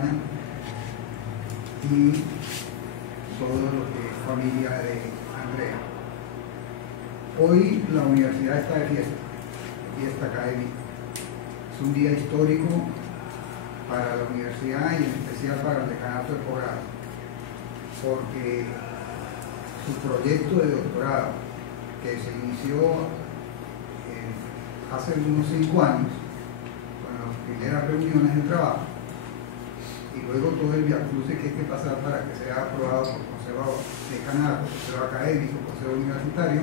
acompañan y todo lo que es familia de Andrea. Hoy la universidad está de fiesta académica. Es un día histórico para la universidad y en especial para el decanato de posgrado, porque su proyecto de doctorado, que se inició hace unos 5 años, con las primeras reuniones de trabajo, y luego todo el viacrucis que hay que pasar para que sea aprobado por Consejo Decanato, Consejo Académico, Consejo Universitario,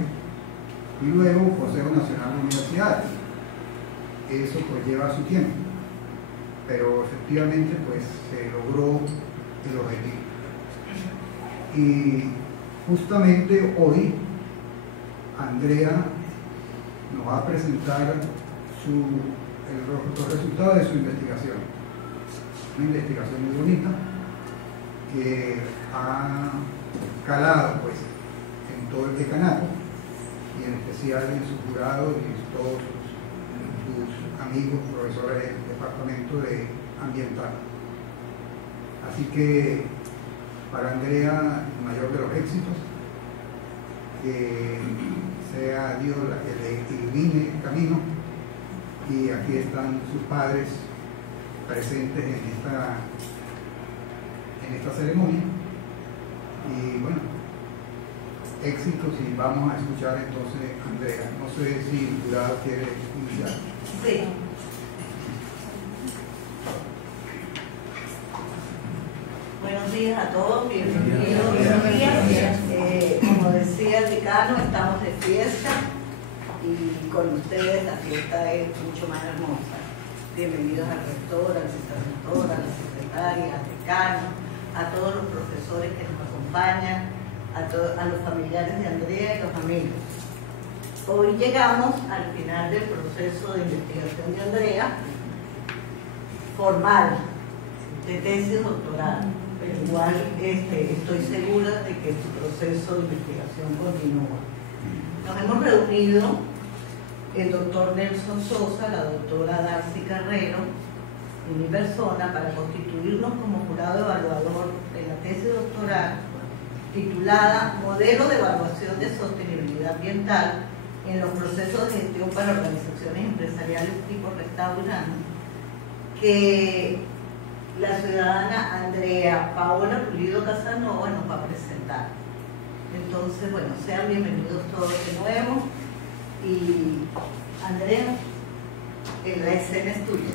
y luego Consejo Nacional de Universidades. Eso pues lleva su tiempo, pero efectivamente pues se logró el objetivo. Y justamente hoy Andrea nos va a presentar los resultados de su investigación. Una investigación muy bonita que ha calado pues en todo el decanato y en especial en su jurado y en todos sus amigos profesores del departamento de ambiental. Así que para Andrea, el mayor de los éxitos, que sea Dios la que le ilumine el camino, y aquí están sus padres presentes en esta ceremonia. Y bueno, éxitos, y vamos a escuchar entonces a Andrea. No sé si el jurado quiere iniciar. Sí. Buenos días a todos, bienvenidos. Como decía el decano, estamos de fiesta y con ustedes la fiesta es mucho más hermosa. Bienvenidos al rector, al vicerrector, a la secretaria, al decano, a todos los profesores que nos acompañan, a los familiares de Andrea y los amigos. Hoy llegamos al final del proceso de investigación de Andrea, formal, de tesis doctoral, pero igual estoy segura de que su proceso de investigación continúa. Nos hemos reunido el doctor Nelson Sosa, la doctora Darcy Carrero y mi persona para constituirnos como jurado evaluador de la tesis doctoral titulada Modelo de Evaluación de Sostenibilidad Ambiental en los procesos de gestión para organizaciones empresariales tipo restaurante, que la ciudadana Andrea Paola Pulido Casanova nos va a presentar. Entonces, bueno, sean bienvenidos todos de nuevo. Y Andrea, la escena es tuya.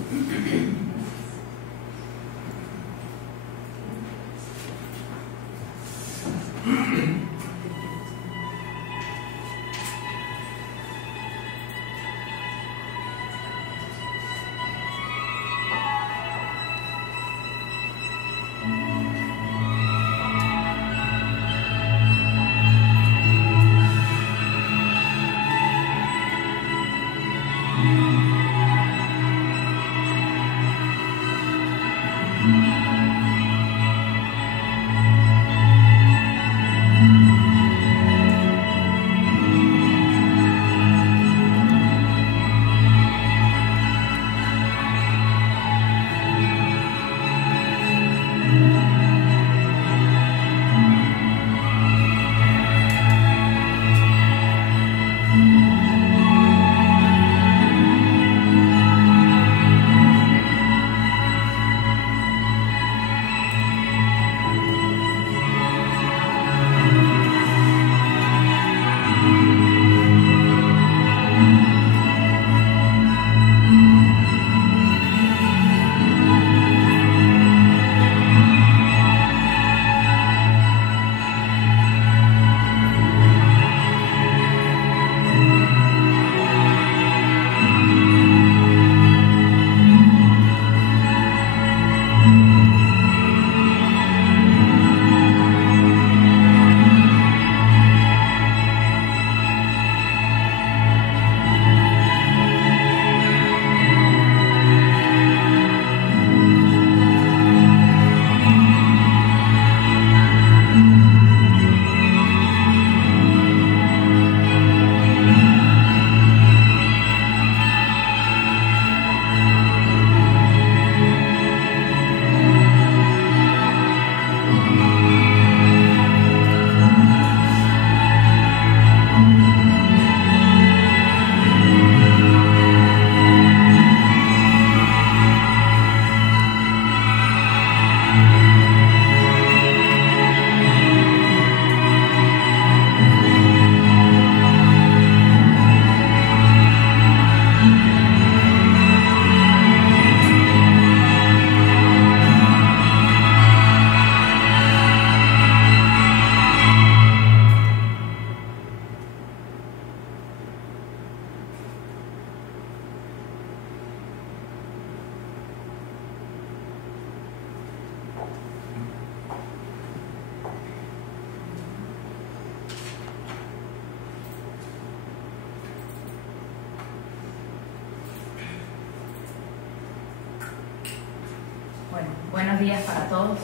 días para todos.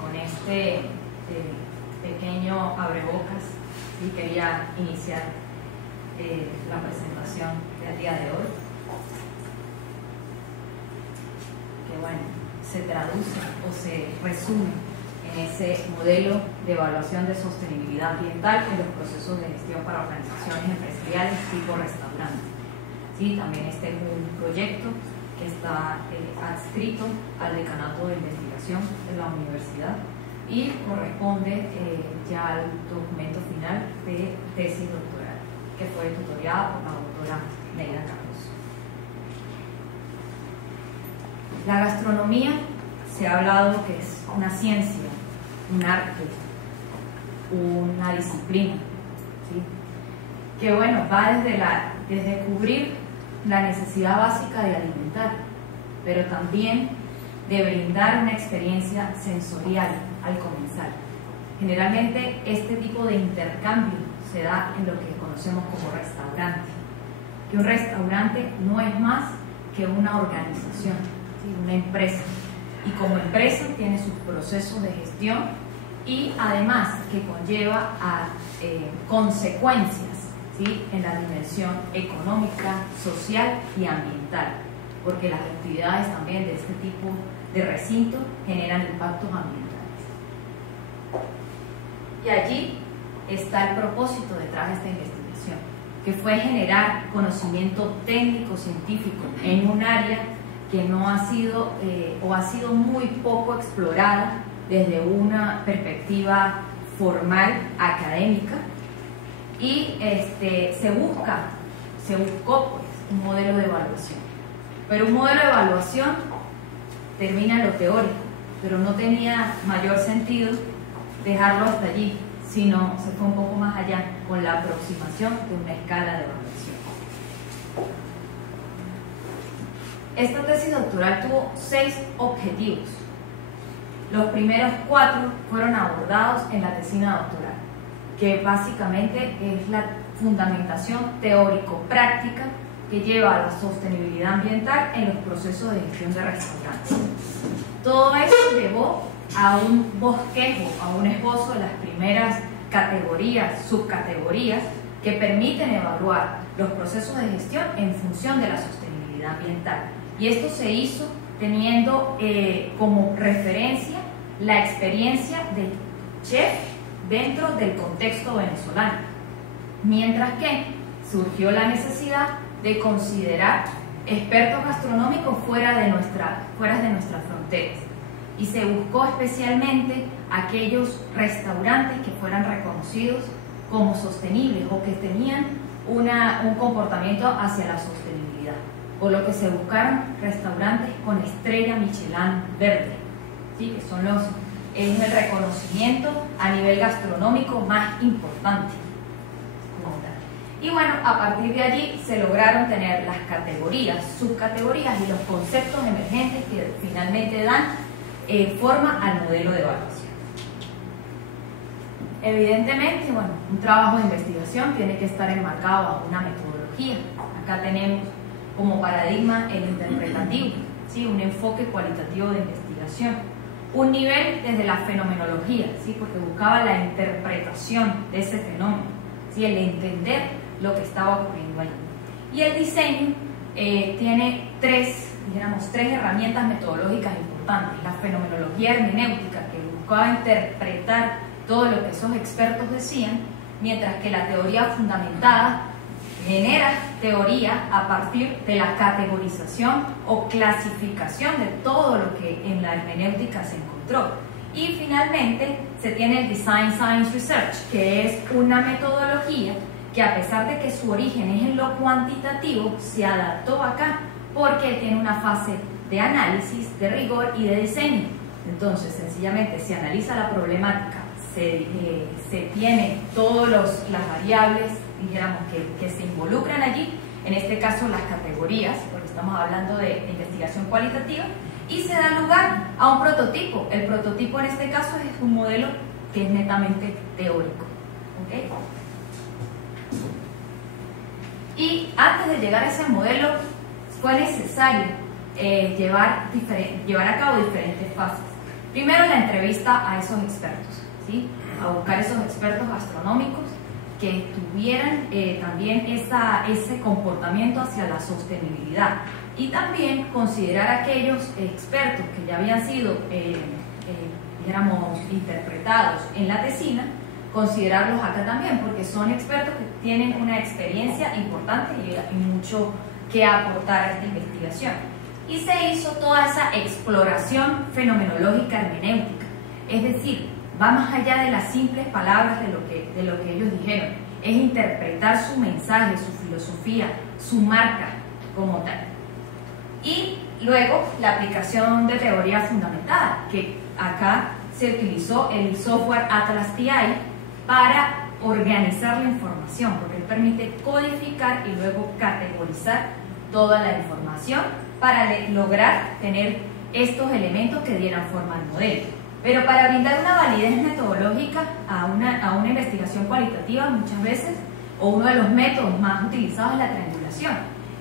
Con este pequeño abrebocas, ¿sí? Quería iniciar la presentación del día de hoy, que bueno, se traduce o se resume en ese modelo de evaluación de sostenibilidad ambiental en los procesos de gestión para organizaciones empresariales tipo restaurante. Sí, también este es un proyecto que está adscrito al Decanato de Investigación de la Universidad y corresponde ya al documento final de tesis doctoral, que fue tutoriada por la doctora Neida Carlos. La gastronomía se ha hablado que es una ciencia, un arte, una disciplina, ¿sí? Que bueno, va desde cubrir la necesidad básica de alimentar, pero también de brindar una experiencia sensorial al comenzar. Generalmente este tipo de intercambio se da en lo que conocemos como restaurante, que un restaurante no es más que una organización, ¿sí? Una empresa, y como empresa tiene sus procesos de gestión y además que conlleva a consecuencias, ¿sí? En la dimensión económica, social y ambiental, porque las actividades también de este tipo de recinto generan impactos ambientales. Y allí está el propósito detrás de esta investigación, que fue generar conocimiento técnico científico en un área que no ha sido o ha sido muy poco explorada desde una perspectiva formal académica, y se buscó pues un modelo de evaluación, pero un modelo de evaluación termina en lo teórico, pero no tenía mayor sentido dejarlo hasta allí, sino se fue un poco más allá con la aproximación de una escala de evaluación. Esta tesis doctoral tuvo 6 objetivos. Los primeros 4 fueron abordados en la tesina doctoral, que básicamente es la fundamentación teórico-práctica que lleva a la sostenibilidad ambiental en los procesos de gestión de restaurantes. Todo eso llevó a un bosquejo, a un esbozo de las primeras categorías, subcategorías, que permiten evaluar los procesos de gestión en función de la sostenibilidad ambiental. Y esto se hizo teniendo como referencia la experiencia de chef dentro del contexto venezolano, mientras que surgió la necesidad de considerar expertos gastronómicos fuera de nuestras fronteras, y se buscó especialmente aquellos restaurantes que fueran reconocidos como sostenibles o que tenían un comportamiento hacia la sostenibilidad, por lo que se buscaron restaurantes con estrella Michelin verde, ¿sí? Que son es el reconocimiento a nivel gastronómico más importante. Y bueno, a partir de allí se lograron tener las categorías, subcategorías y los conceptos emergentes que finalmente dan forma al modelo de evaluación. Evidentemente, bueno, un trabajo de investigación tiene que estar enmarcado a una metodología. Acá tenemos como paradigma el interpretativo, ¿sí? Un enfoque cualitativo de investigación. Un nivel desde la fenomenología, ¿sí? Porque buscaba la interpretación de ese fenómeno, ¿sí? El entender lo que estaba ocurriendo allí. Y el diseño tiene tres herramientas metodológicas importantes. La fenomenología hermenéutica, que buscaba interpretar todo lo que esos expertos decían, mientras que la teoría fundamentada genera teoría a partir de la categorización o clasificación de todo lo que en la hermenéutica se encontró. Y finalmente se tiene el Design Science Research, que es una metodología que, a pesar de que su origen es en lo cuantitativo, se adaptó acá porque tiene una fase de análisis, de rigor y de diseño. Entonces, sencillamente se analiza la problemática, se tiene todas las variables, dijéramos, que se involucran allí, en este caso las categorías, porque estamos hablando de investigación cualitativa, y se da lugar a un prototipo. El prototipo en este caso es un modelo que es netamente teórico, ¿okay? Y antes de llegar a ese modelo fue necesario llevar a cabo diferentes fases. Primero, la entrevista a esos expertos, ¿sí? A buscar esos expertos gastronómicos que tuvieran también ese comportamiento hacia la sostenibilidad, y también considerar aquellos expertos que ya habían sido, dijéramos, interpretados en la tesina, considerarlos acá también, porque son expertos que tienen una experiencia importante y mucho que aportar a esta investigación. Y se hizo toda esa exploración fenomenológica hermenéutica, es decir, va más allá de las simples palabras de lo que ellos dijeron, es interpretar su mensaje, su filosofía, su marca como tal. Y luego la aplicación de teoría fundamentada, que acá se utilizó el software Atlas TI para organizar la información, porque él permite codificar y luego categorizar toda la información para lograr tener estos elementos que dieran forma al modelo. Pero para brindar una validez metodológica a una investigación cualitativa, muchas veces, o uno de los métodos más utilizados es la triangulación.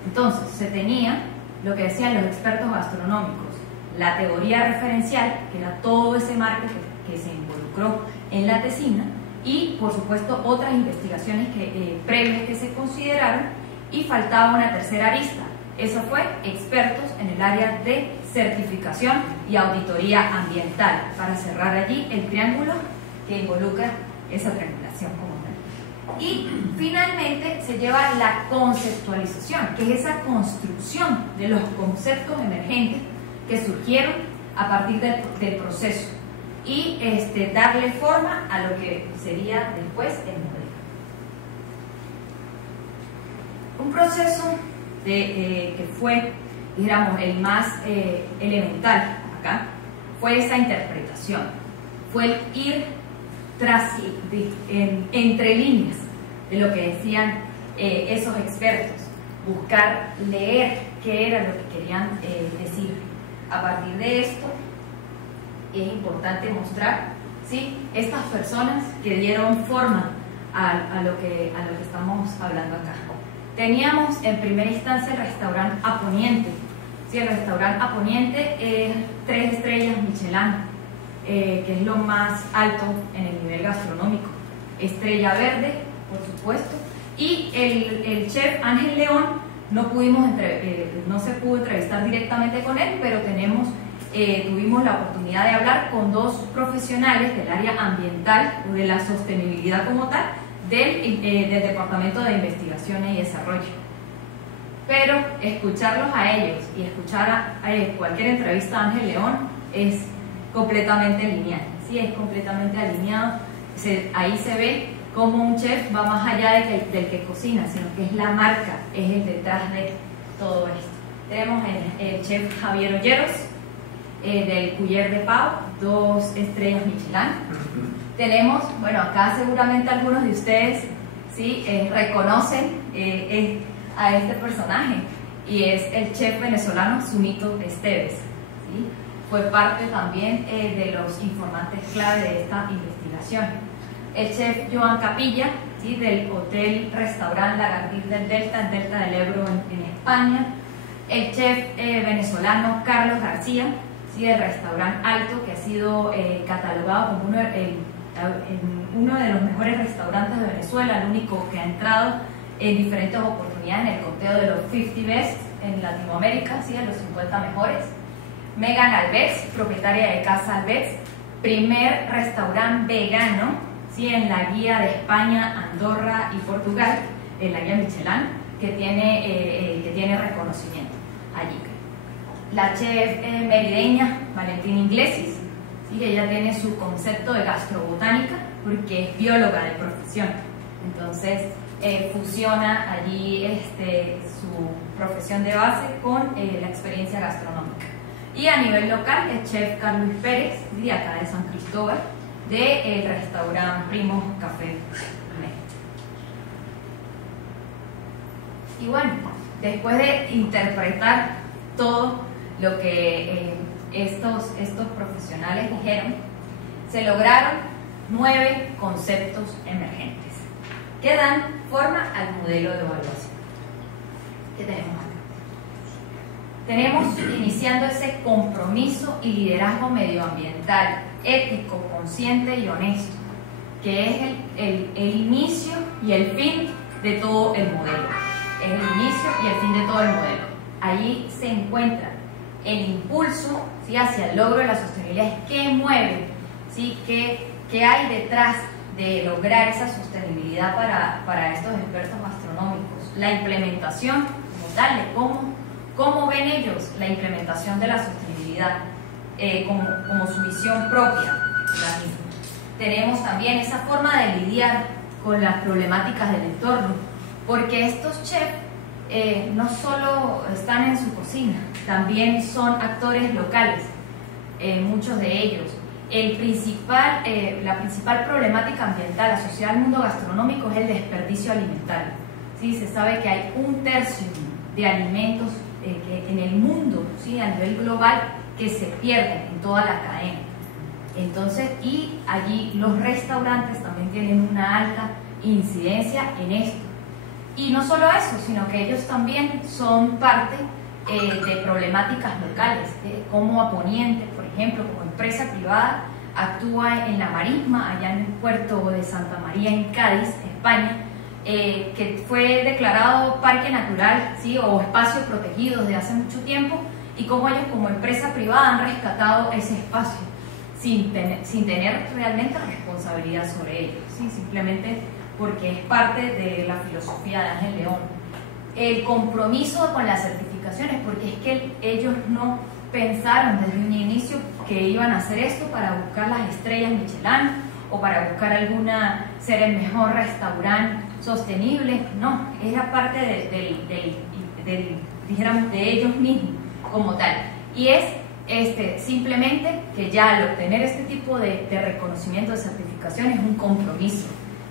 Entonces, se tenía lo que decían los expertos gastronómicos, la teoría referencial, que era todo ese marco que se involucró en la tesina, y por supuesto otras investigaciones previas que se consideraron, y faltaba una tercera arista. Eso fue expertos en el área de certificación y auditoría ambiental, para cerrar allí el triángulo que involucra esa triangulación como tal. Y finalmente se lleva la conceptualización, que es esa construcción de los conceptos emergentes que surgieron a partir del proceso, y darle forma a lo que sería después el modelo. Un proceso que fue, digamos, el más elemental acá, fue esa interpretación, fue el ir entre líneas de lo que decían esos expertos, buscar leer qué era lo que querían decir. A partir de esto es importante mostrar, ¿sí?, estas personas que dieron forma a lo que estamos hablando acá. Teníamos en primera instancia el restaurante A Poniente. Sí, el restaurante A Poniente es 3 estrellas Michelin, que es lo más alto en el nivel gastronómico. Estrella verde, por supuesto. Y el chef Ángel León, no se pudo entrevistar directamente con él, pero tuvimos la oportunidad de hablar con 2 profesionales del área ambiental, o de la sostenibilidad como tal, del Departamento de Investigaciones y Desarrollo. Pero escucharlos a ellos y escuchar a cualquier entrevista a Ángel León es completamente lineal, ¿sí? Es completamente alineado. Ahí se ve cómo un chef va más allá del que cocina, sino que es la marca, es el detrás de todo esto. Tenemos el chef Javier Olleros, del Culler de Pau, 2 estrellas Michelin. Tenemos, bueno, acá seguramente algunos de ustedes, ¿sí?, reconocen a este personaje, y es el chef venezolano Zunito Esteves, ¿sí? Fue parte también de los informantes clave de esta investigación. El chef Joan Capilla, ¿sí?, del Hotel Restaurant Lagardir del Delta, en Delta del Ebro en España. El chef venezolano Carlos García, ¿sí?, del Restaurant Alto, que ha sido catalogado como uno de los mejores restaurantes de Venezuela, el único que ha entrado en diferentes oportunidades en el conteo de los 50 Best en Latinoamérica, ¿sí?, de los 50 mejores. Megan Alves, propietaria de Casa Alves, primer restaurante vegano, ¿sí?, en la guía de España, Andorra y Portugal, en la guía Michelin, que tiene reconocimiento allí. La chef merideña Valentina Iglesias, ¿sí?, que ella tiene su concepto de gastrobotánica porque es bióloga de profesión. Entonces fusiona allí su profesión de base con la experiencia gastronómica. Y a nivel local, el chef Carlos Pérez, de acá de San Cristóbal, del restaurante Primo Café. Y bueno, después de interpretar todo lo que estos profesionales dijeron, se lograron 9 conceptos emergentes que dan forma al modelo de evaluación que tenemos acá. tenemos iniciando ese compromiso y liderazgo medioambiental, ético, consciente y honesto, que es el inicio y el fin de todo el modelo. Es el inicio y el fin de todo el modelo. Allí se encuentra el impulso, ¿sí?, hacia el logro de la sostenibilidad, qué mueve, ¿sí?, qué hay detrás de lograr esa sostenibilidad para estos expertos gastronómicos, la implementación como tal, de cómo ven ellos la implementación de la sostenibilidad como su visión propia. Tenemos también esa forma de lidiar con las problemáticas del entorno, porque estos chefs no solo están en su cocina, también son actores locales, muchos de ellos. La principal problemática ambiental asociada al mundo gastronómico es el desperdicio alimentario. ¿Sí? Se sabe que hay 1/3 de alimentos que en el mundo, ¿sí?, a nivel global, que se pierden en toda la cadena. Entonces, y allí los restaurantes también tienen una alta incidencia en esto. Y no solo eso, sino que ellos también son parte de problemáticas locales, como Aponiente, por ejemplo, como empresa privada, actúa en la Marisma, allá en el puerto de Santa María, en Cádiz, España, que fue declarado parque natural, ¿sí?, o espacio protegido desde hace mucho tiempo, y como ellos como empresa privada han rescatado ese espacio sin tener realmente responsabilidad sobre ello, ¿sí?, simplemente porque es parte de la filosofía de Ángel León. El compromiso con las certificaciones, porque es que ellos no pensaron desde un inicio que iban a hacer esto para buscar las estrellas Michelin o para buscar ser el mejor restaurante sostenible. No, era parte dijéramos, de ellos mismos como tal. Y es simplemente que ya al obtener este tipo de reconocimiento, de certificación, es un compromiso,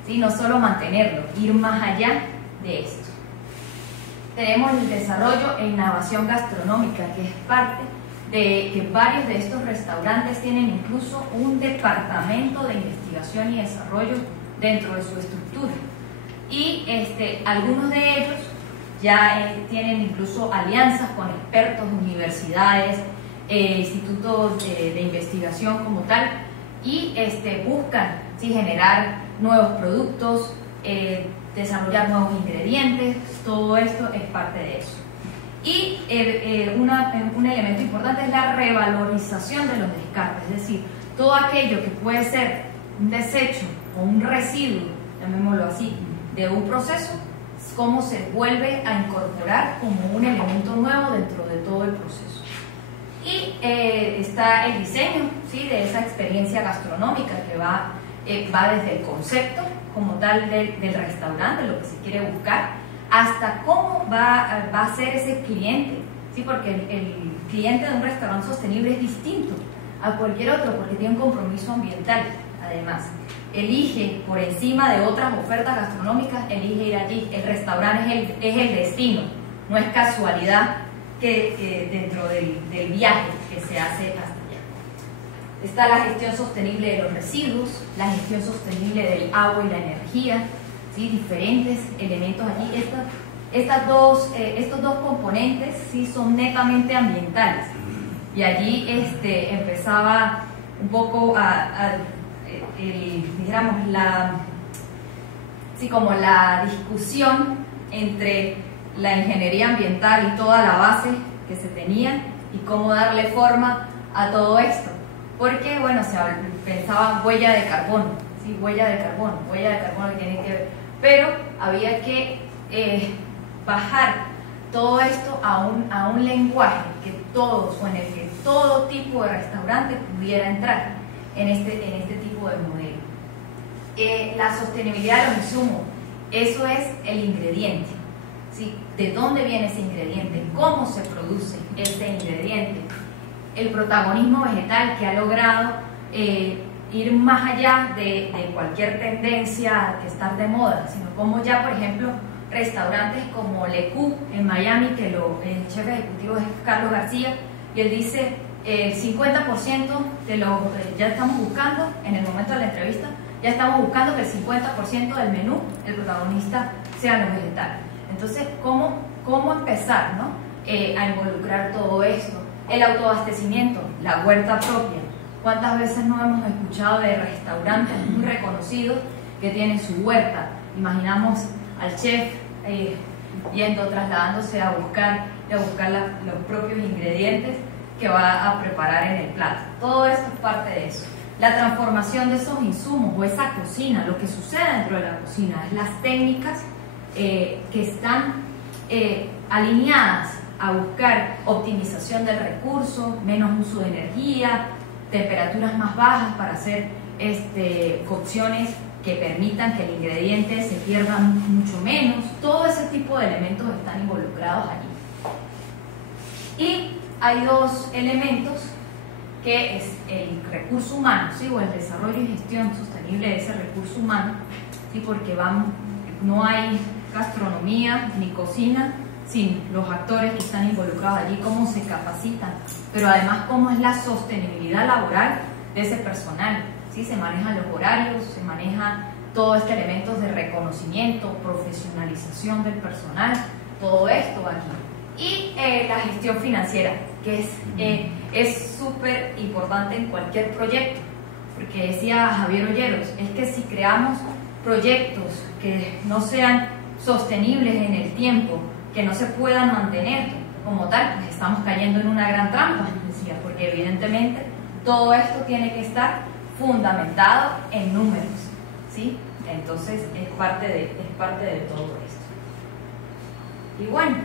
¿sí?, no solo mantenerlo, ir más allá de esto. Tenemos el desarrollo e innovación gastronómica, que es parte de que varios de estos restaurantes tienen incluso un departamento de investigación y desarrollo dentro de su estructura. Y algunos de ellos ya tienen incluso alianzas con expertos, universidades, institutos de investigación como tal, y buscan, ¿sí?, generar nuevos productos, desarrollar nuevos ingredientes. Todo esto es parte de eso. Y un elemento importante es la revalorización de los descartes, es decir, todo aquello que puede ser un desecho o un residuo, llamémoslo así, de un proceso, cómo se vuelve a incorporar como un elemento nuevo dentro de todo el proceso. Y está el diseño, ¿sí?, de esa experiencia gastronómica que va desde el concepto como tal del restaurante, lo que se quiere buscar, hasta cómo va a ser ese cliente, ¿sí?, porque el cliente de un restaurante sostenible es distinto a cualquier otro porque tiene un compromiso ambiental. Además, elige por encima de otras ofertas gastronómicas, elige ir allí. El restaurante es el destino, no es casualidad que dentro del viaje que se hace hasta allá. Está la gestión sostenible de los residuos, la gestión sostenible del agua y la energía, ¿sí?, diferentes elementos allí. Estos dos componentes, ¿sí?, son netamente ambientales, y allí empezaba un poco digamos, como la discusión entre la ingeniería ambiental y toda la base que se tenía y cómo darle forma a todo esto, porque bueno, se pensaba huella de carbono, ¿sí?, huella de carbono que tiene que ver, pero había que bajar todo esto a un lenguaje que todos, o en el que todo tipo de restaurante pudiera entrar en este tipo de modelo. La sostenibilidad de los insumos, eso es el ingrediente, ¿sí?, de dónde viene ese ingrediente, cómo se produce ese ingrediente, el protagonismo vegetal que ha logrado ir más allá de cualquier tendencia que estar de moda, sino como ya, por ejemplo, restaurantes como Le Coup en Miami, que el chef ejecutivo es Carlos García, y él dice el 50% de los, ya estamos buscando, en el momento de la entrevista, ya estamos buscando que el 50% del menú, el protagonista, sean los vegetales. Entonces, ¿cómo empezar, ¿no?, a involucrar todo esto. El autoabastecimiento, la huerta propia. ¿Cuántas veces no hemos escuchado de restaurantes muy reconocidos que tienen su huerta? Imaginamos al chef trasladándose a buscar los propios ingredientes que va a preparar en el plato. Todo esto es parte de eso. La transformación de esos insumos o esa cocina, lo que sucede dentro de la cocina, es las técnicas que están alineadas a buscar optimización del recurso, menos uso de energía, temperaturas más bajas para hacer cocciones que permitan que el ingrediente se pierda mucho menos. Todo ese tipo de elementos están involucrados allí. Y hay dos elementos, que es el recurso humano, ¿sí? O el desarrollo y gestión sostenible de ese recurso humano, ¿sí? Porque no hay gastronomía ni cocina sin los actores que están involucrados allí, cómo se capacitan, pero además cómo es la sostenibilidad laboral de ese personal, ¿sí? Se manejan los horarios, se maneja todo este elemento de reconocimiento, profesionalización del personal, todo esto aquí. Y la gestión financiera, que es súper importante en cualquier proyecto, porque decía Javier Olleros, es que si creamos proyectos que no sean sostenibles en el tiempo, que no se puedan mantener como tal, pues estamos cayendo en una gran trampa, decía, porque evidentemente todo esto tiene que estar fundamentado en números, ¿sí? Entonces es parte de todo esto. Y bueno,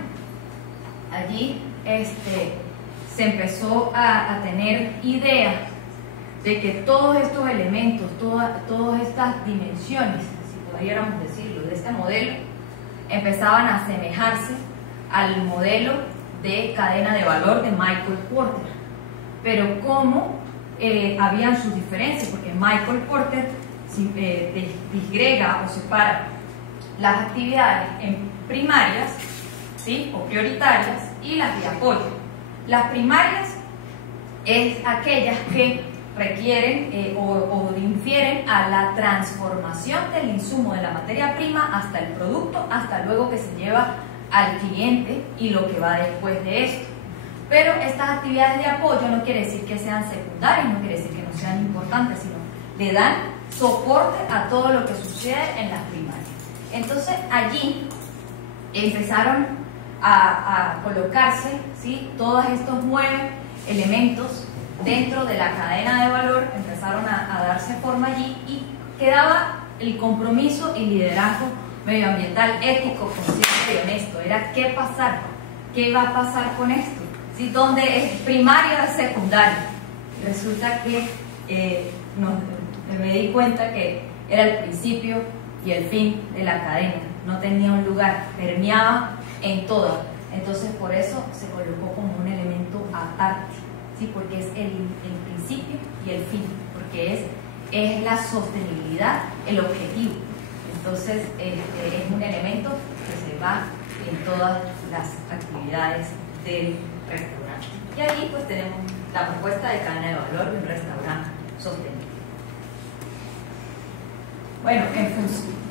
allí se empezó a tener idea de que todos estos elementos, todas estas dimensiones, si pudiéramos decirlo, de este modelo, empezaban a asemejarse al modelo de cadena de valor de Michael Porter. Pero cómo habían sus diferencias, porque Michael Porter disgrega o separa las actividades en primarias, ¿sí? O prioritarias, y las de apoyo. Las primarias es aquellas que requieren o infieren a la transformación del insumo de la materia prima hasta el producto, hasta luego que se lleva al cliente y lo que va después de esto. Pero estas actividades de apoyo no quiere decir que sean secundarias, no quiere decir que no sean importantes, sino le dan soporte a todo lo que sucede en las primarias. Entonces allí empezaron a colocarse, ¿sí? Todos estos 9 elementos dentro de la cadena de valor, empezaron a darse forma allí, y quedaba el compromiso y liderazgo medioambiental, ético, consciente y honesto. Era qué va a pasar con esto, ¿sí? ¿Dónde es primario o secundario? Resulta que me di cuenta que era el principio y el fin de la cadena, no tenía un lugar, permeaba en toda. Entonces por eso se colocó como un elemento aparte, ¿sí? Porque es el principio y el fin, porque es la sostenibilidad el objetivo. Entonces es un elemento que se va en todas las actividades del restaurante. Y ahí pues tenemos la propuesta de cadena de valor de un restaurante sostenible. Bueno,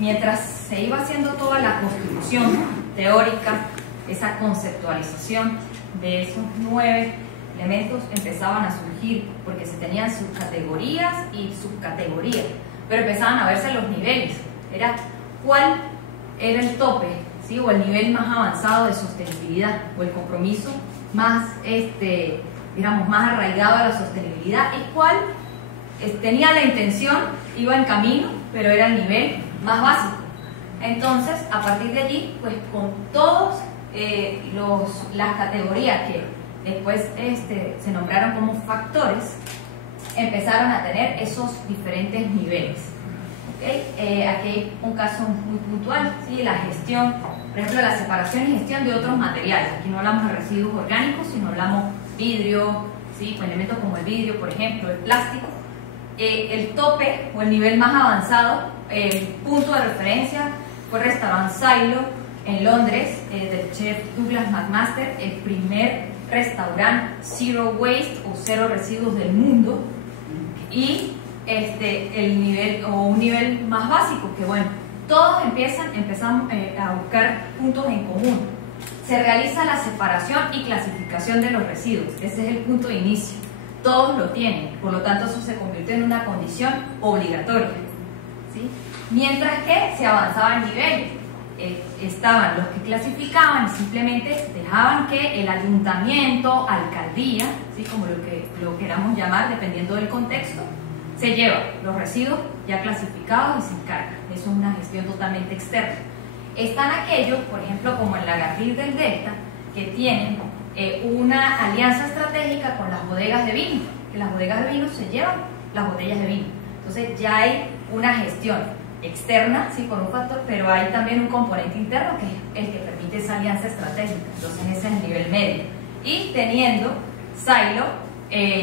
mientras se iba haciendo toda la construcción teórica, esa conceptualización de esos 9 elementos, empezaban a surgir, porque se tenían subcategorías y subcategorías, pero empezaban a verse los niveles. Era cuál era el tope, ¿sí? O el nivel más avanzado de sostenibilidad, o el compromiso más, digamos, más arraigado a la sostenibilidad, y cuál tenía la intención, iba en camino, pero era el nivel más básico. Entonces, a partir de allí, pues con todos las categorías que después se nombraron como factores, empezaron a tener esos diferentes niveles. ¿Okay? Aquí hay un caso muy puntual, ¿sí? La gestión, por ejemplo, la separación y gestión de otros materiales. Aquí no hablamos de residuos orgánicos, sino hablamos vidrio, ¿sí? Elementos como el vidrio, por ejemplo, el plástico. El tope o el nivel más avanzado, el punto de referencia, fue el restaurante Silo en Londres, del chef Douglas McMaster, el primer restaurante Zero Waste o cero residuos del mundo. Y el nivel, o un nivel más básico, que bueno, todos empezamos a buscar puntos en común. se realiza la separación y clasificación de los residuos. Ese es el punto de inicio. Todos lo tienen, por lo tanto eso se convierte en una condición obligatoria, ¿sí? Mientras que se avanzaba en niveles. Estaban los que clasificaban y simplemente dejaban que el ayuntamiento, alcaldía, ¿sí? Como lo queramos llamar dependiendo del contexto, se lleva los residuos ya clasificados y se encarga. Eso es una gestión totalmente externa. Están aquellos, por ejemplo, como el Lagartija del Delta, que tienen una alianza estratégica con las bodegas de vino, que las bodegas de vino se llevan las botellas de vino. Entonces ya hay una gestión externa, sí, por un factor, pero hay también un componente interno que es el que permite esa alianza estratégica. Entonces ese es el nivel medio. Y teniendo silo,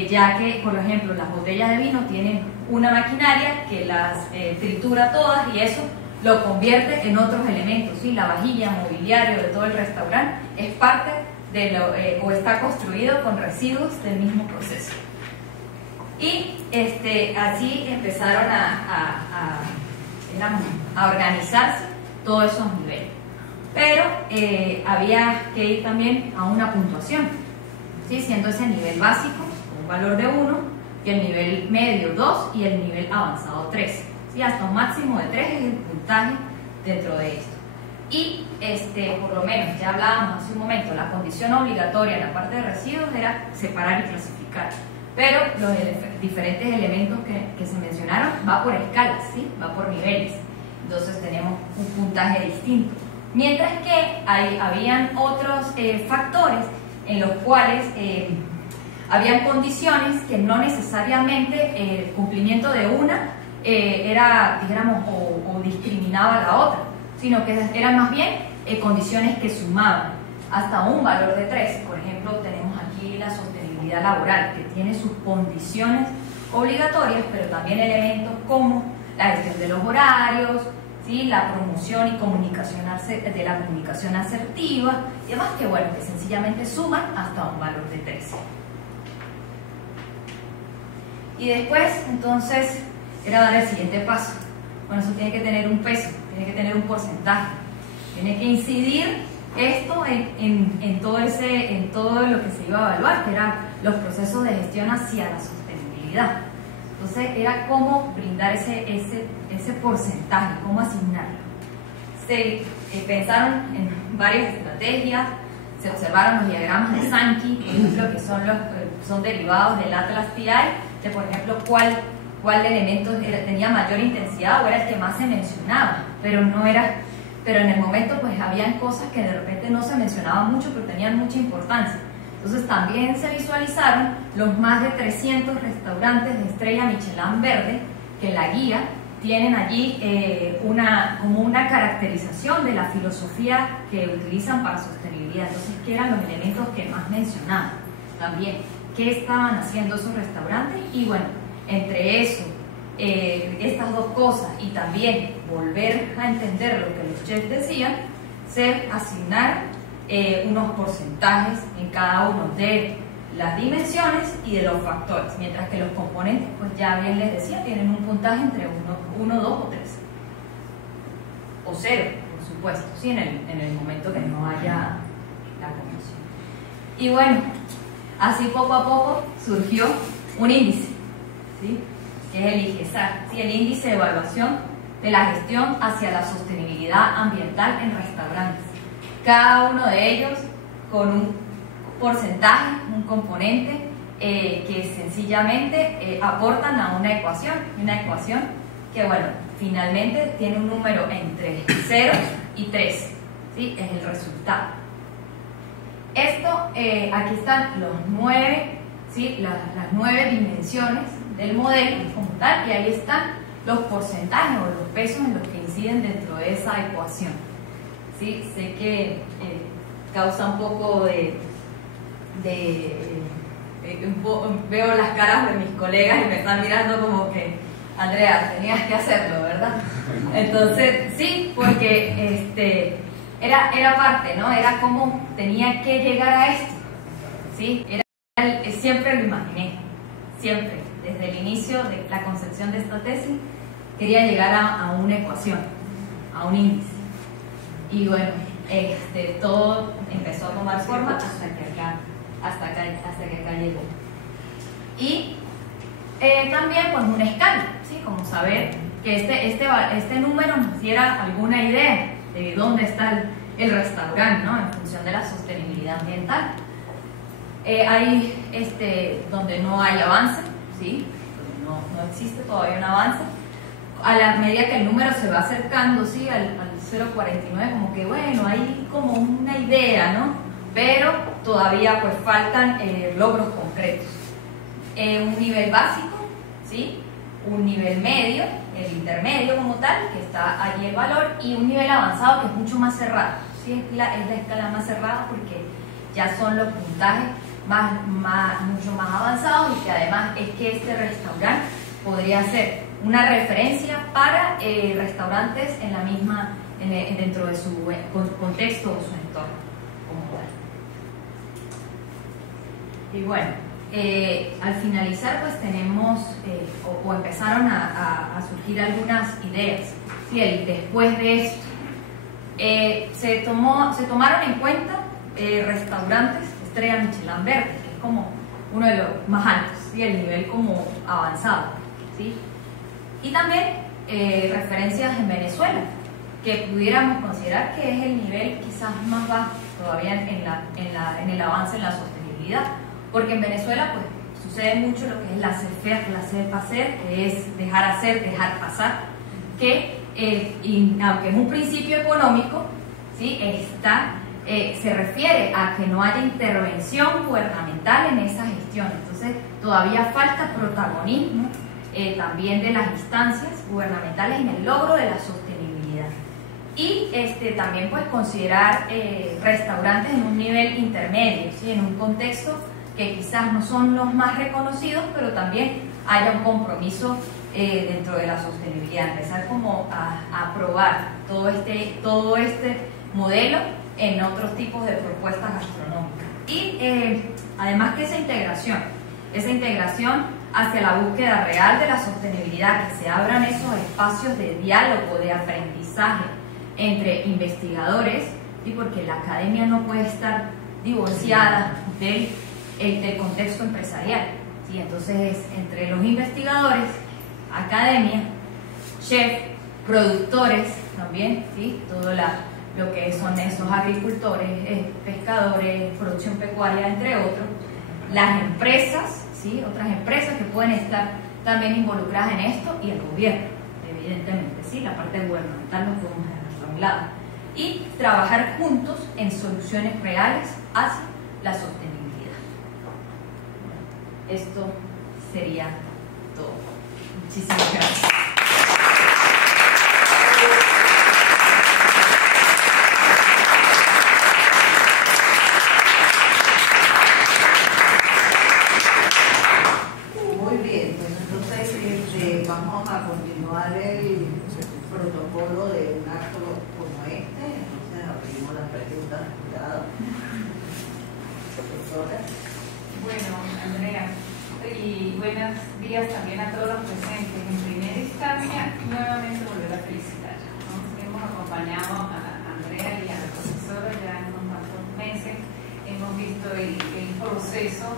ya que, por ejemplo, las botellas de vino tienen una maquinaria que las tritura todas y eso lo convierte en otros elementos, ¿sí? La vajilla, mobiliario de todo el restaurante es parte de o está construido con residuos del mismo proceso. Y así empezaron a organizarse todos esos niveles. Pero había que ir también a una puntuación, ¿sí? Siendo ese nivel básico un valor de 1, y el nivel medio 2 y el nivel avanzado 3. ¿Sí? Hasta un máximo de 3 es el puntaje dentro de esto. Y por lo menos, ya hablábamos hace un momento, la condición obligatoria en la parte de residuos era separar y clasificar. Pero los diferentes elementos que se mencionaron va por escalas, ¿sí? Va por niveles. Entonces tenemos un puntaje distinto. Mientras que habían otros factores en los cuales habían condiciones que no necesariamente el cumplimiento de una era, dijéramos, o discriminaba a la otra, sino que eran más bien condiciones que sumaban hasta un valor de 3. Por ejemplo, tenemos aquí la sostenibilidad laboral, que tiene sus condiciones obligatorias, pero también elementos como la gestión de los horarios, ¿sí? La promoción y comunicación de la comunicación asertiva, y demás que, bueno, que sencillamente suman hasta un valor de 3. Y después, entonces, era dar el siguiente paso. Bueno, eso tiene que tener un peso, tiene que tener un porcentaje, tiene que incidir esto en todo lo que se iba a evaluar, que eran los procesos de gestión hacia la sostenibilidad. Entonces, era cómo brindar ese porcentaje, cómo asignarlo. Se pensaron en varias estrategias, se observaron los diagramas de Sankey, por ejemplo, que son derivados del Atlas TI, de, por ejemplo, cuál elemento tenía mayor intensidad o era el que más se mencionaba, pero en el momento pues habían cosas que de repente no se mencionaban mucho, pero tenían mucha importancia. Entonces también se visualizaron los más de 300 restaurantes de estrella Michelin verde que en la guía tienen allí como una caracterización de la filosofía que utilizan para sostenibilidad. Entonces, ¿qué eran los elementos que más mencionaban? También, ¿qué estaban haciendo esos restaurantes? Y bueno, entre eso, estas dos cosas y también volver a entender lo que los chefs decían, se asignaron unos porcentajes en cada uno de las dimensiones y de los factores, mientras que los componentes, pues ya bien les decía, tienen un puntaje entre 1, 2 o 3 o 0, por supuesto, ¿sí? en el momento que no haya la confusión. Y bueno, así poco a poco surgió un índice, ¿sí? Que es el IGESAR, ¿sí? El índice de evaluación de la gestión hacia la sostenibilidad ambiental en restaurantes. Cada uno de ellos con un porcentaje, un componente que sencillamente aportan a una ecuación que, bueno, finalmente tiene un número entre 0 y 3, ¿sí? Es el resultado. Esto, aquí están los 9, ¿sí? las 9 dimensiones del modelo como tal, y ahí están los porcentajes o los pesos en los que inciden dentro de esa ecuación. ¿Sí? Sé que causa un poco veo las caras de mis colegas y me están mirando como que, Andrea, tenías que hacerlo, ¿verdad? Entonces, sí, porque era parte, ¿no? Era como tenía que llegar a esto, ¿sí? Siempre lo imaginé, siempre, desde el inicio de la concepción de esta tesis, quería llegar a una ecuación, a un índice. Y bueno, todo empezó a tomar forma hasta que acá llegó. Y también pues una escala, ¿sí? Como saber que este número nos diera alguna idea de dónde está el restaurante, ¿no? En función de la sostenibilidad ambiental. Hay donde no hay avance, ¿sí? Donde no existe todavía un avance. A la medida que el número se va acercando, ¿sí? al 0,49, como que bueno, hay como una idea, ¿no? Pero todavía pues faltan logros concretos. Un nivel básico, ¿sí? Un nivel medio, el intermedio como tal, que está allí el valor, y un nivel avanzado que es mucho más cerrado, ¿sí? Es la escala más cerrada porque ya son los puntajes mucho más avanzados, y que además es que este restaurante podría ser una referencia para restaurantes en la misma, dentro de su contexto o su entorno como tal. Y bueno, al finalizar pues tenemos o empezaron a surgir algunas ideas, ¿sí? Después de esto se tomaron en cuenta restaurantes estrella Michelin verde, que es como uno de los más altos, ¿sí? El nivel como avanzado, ¿sí? Y también referencias en Venezuela, que pudiéramos considerar que es el nivel quizás más bajo todavía en el avance en la sostenibilidad, porque en Venezuela pues sucede mucho lo que es la laissez-faire, que es dejar hacer, dejar pasar, que aunque es un principio económico, ¿sí? Se refiere a que no haya intervención gubernamental en esa gestión. Entonces todavía falta protagonismo también de las instancias gubernamentales en el logro de la sostenibilidad. Y también pues considerar restaurantes en un nivel intermedio, ¿sí? En un contexto que quizás no son los más reconocidos, pero también haya un compromiso dentro de la sostenibilidad, empezar como a probar todo este modelo en otros tipos de propuestas gastronómicas. Y además que esa integración hacia la búsqueda real de la sostenibilidad, que se abran esos espacios de diálogo, de aprendizaje entre investigadores, ¿sí? Porque la academia no puede estar divorciada del contexto empresarial, ¿sí? Entonces entre los investigadores, academia, chef, productores también, ¿sí? Todo lo que son esos agricultores, pescadores, producción pecuaria, entre otros, las empresas, ¿sí? Otras empresas que pueden estar también involucradas en esto, y el gobierno, evidentemente, ¿sí? La parte gubernamental no podemos dejar a un lado, y trabajar juntos en soluciones reales hacia la sostenibilidad. Esto sería todo. Muchísimas gracias. Muy bien, pues entonces vamos a continuar el protocolo de un acto como este. Entonces abrimos las preguntas. Cuidado. Profesora. Bueno, Andrea, y buenos días también a todos los presentes. En primera instancia, nuevamente volver a felicitar, ¿no? Hemos acompañado a Andrea y a la profesora ya en unos cuantos meses. Hemos visto el proceso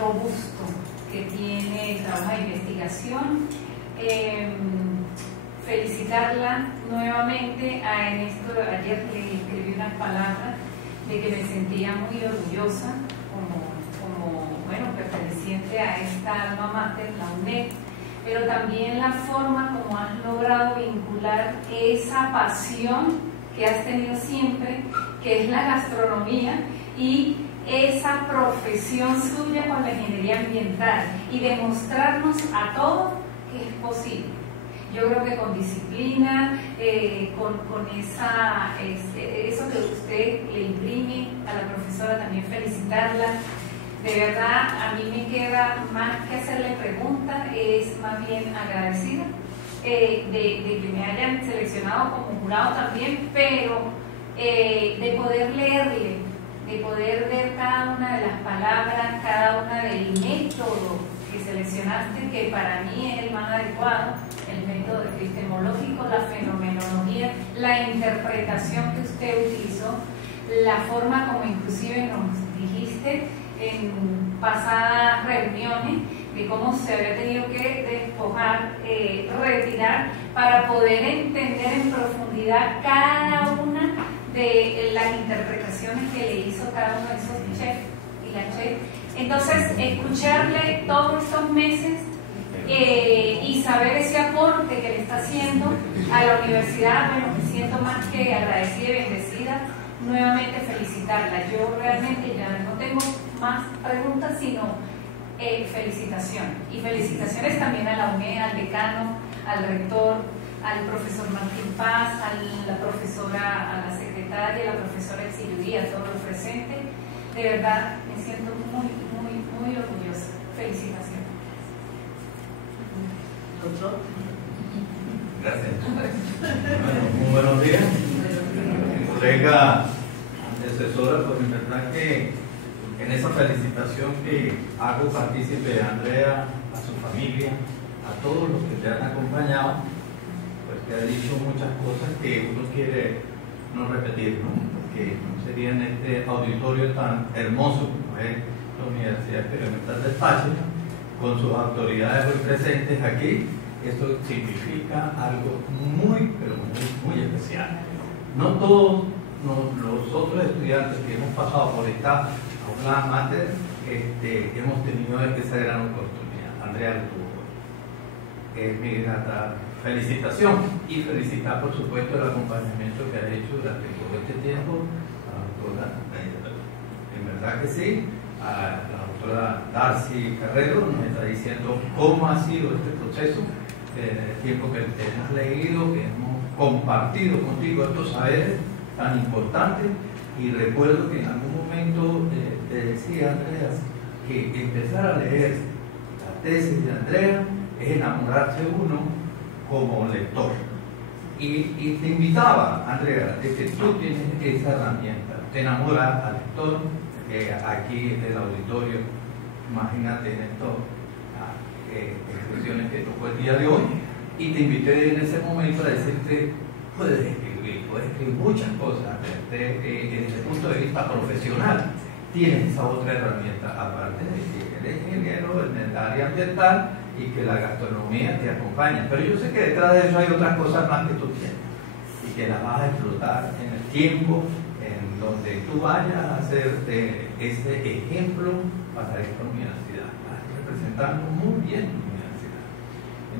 robusto que tiene el trabajo de investigación. Felicitarla nuevamente en esto. Ayer le escribí unas palabras de que me sentía muy orgullosa como bueno, perteneciente a esta alma mater, la UNED, pero también la forma como has logrado vincular esa pasión que has tenido siempre, que es la gastronomía, y esa profesión suya con la ingeniería ambiental, y demostrarnos a todos que es posible. Yo creo que con disciplina, con eso que usted le imprime a la profesora, también felicitarla. De verdad, a mí me queda más que hacerle preguntas, es más bien agradecida de que me hayan seleccionado como jurado también, pero de poder leerle, de poder ver cada una de las palabras, cada una del método que seleccionaste, que para mí es el más adecuado, el método epistemológico, la fenomenología, la interpretación que usted utilizó, la forma como inclusive nos dijiste en pasadas reuniones de cómo se había tenido que despojar, retirar, para poder entender en profundidad cada una de las interpretaciones que le hizo cada uno de esos chefs y la chef. Entonces, escucharle todos estos meses y saber ese aporte que le está haciendo a la universidad, bueno, me siento más que agradecida y bendecida. Nuevamente felicitarla. Yo realmente ya no tengo más preguntas, sino felicitación. Y felicitaciones también a la UNED, al decano, al rector, al profesor Martín Paz, a la profesora, a la secretaria, a la profesora Exiludía, a todos los presentes. De verdad, me siento muy, muy, muy orgullosa. Felicitaciones. Doctor. Gracias. Bueno, muy buenos días. Colega antecesora, pues en verdad que en esa felicitación que hago partícipe a Andrea, a su familia, a todos los que te han acompañado, pues te ha dicho muchas cosas que uno quiere no repetir, ¿no? Porque no sería en este auditorio tan hermoso como es la Universidad Experimental del Táchira, con sus autoridades hoy presentes aquí. Esto significa algo muy, pero muy especial. No todos los otros estudiantes que hemos pasado por esta aula mater hemos tenido esa gran oportunidad. Andrea lo tuvo. Es mi grata felicitación y felicitar, por supuesto, el acompañamiento que ha hecho durante todo este tiempo a la doctora, en verdad que sí, a la doctora Darcy Carrero, nos está diciendo cómo ha sido este proceso en el tiempo que hemos leído, que hemos compartido contigo estos saberes tan importantes. Y recuerdo que en algún momento te decía, Andrea, que empezar a leer la tesis de Andrea es enamorarse uno como lector. Y te invitaba, Andrea, de que tú tienes esa herramienta, te enamoras al lector, aquí en el auditorio, imagínate en estas expresiones que tocó el día de hoy, y te invité en ese momento a decirte, puedes escribir muchas cosas desde el punto de vista profesional. Tienes esa otra herramienta, aparte de que eres ingeniero en el área ambiental y que la gastronomía te acompaña. Pero yo sé que detrás de eso hay otras cosas más que tú tienes y que las vas a explotar en el tiempo en donde tú vayas a hacer ese ejemplo para esta universidad. Vas representando muy bien la universidad.